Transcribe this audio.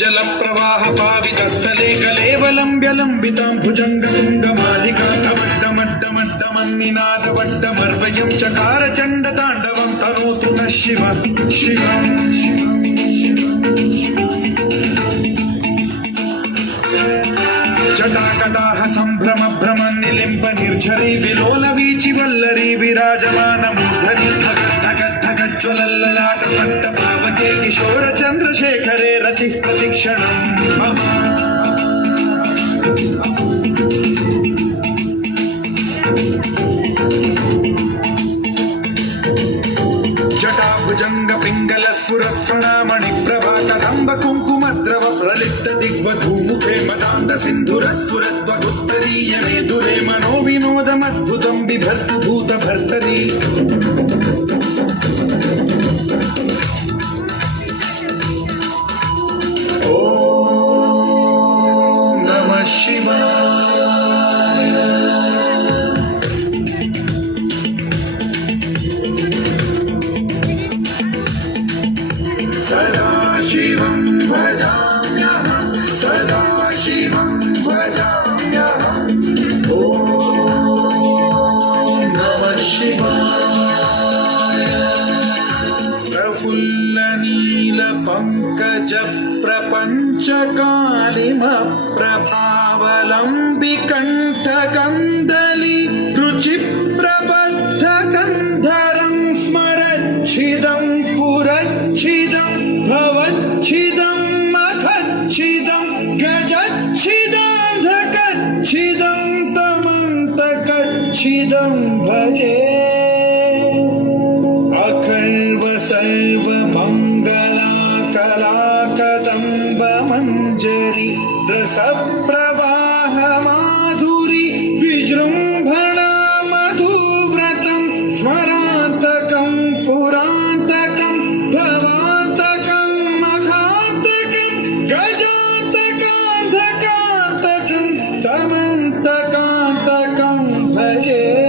जल प्रवाह पावितस्थले कलेवलम्ब्य लम्बितां भुजङ्गतुङ्गमालिकातमड्डमड्डमड्डमन्निनादवड्डमर्वयं चकार चण्डताण्डवं तनोतु नः शिव शिवं जटाकटाह सम्भ्रम भ्रमन्निलिम्ब निर्झरी विलोलवीचि वल्लरी विराजमानमूर्धनि ज्वलल्ललाटपट्टपावके किशोर चन्द्रशेखरे रतिः प्रतिक्षणं मम जटाभुजंग पिंगल स्फुरत्फणामणिप्रभा कदम्ब कुङ्कुमद्रव प्रलिप्त दिग्वधूमुखे मदान्ध सिन्धुरस्फुरद्वगुत्तरीयणे दुरे मनो विनोदमद्भुतं बिभर्तु भूतभर्तरी ओम नमः शिवाय। सदाशिवं भजाम्यहं सदाशिवं भजाम्यहं ओम नमः शिवाय। प्रफुल्ल नील पंकज प्रपंच कालिमप्रभावलम्बि कण्ठकन्दली रुचिप्रबद्धकन्धरं स्मरच्छिदं पुरच्छिदं भवच्छिदं मखच्छिदं गजच्छिदान्धकच्छिदं तमन्तकच्छिदं भजे अखर्व सर्व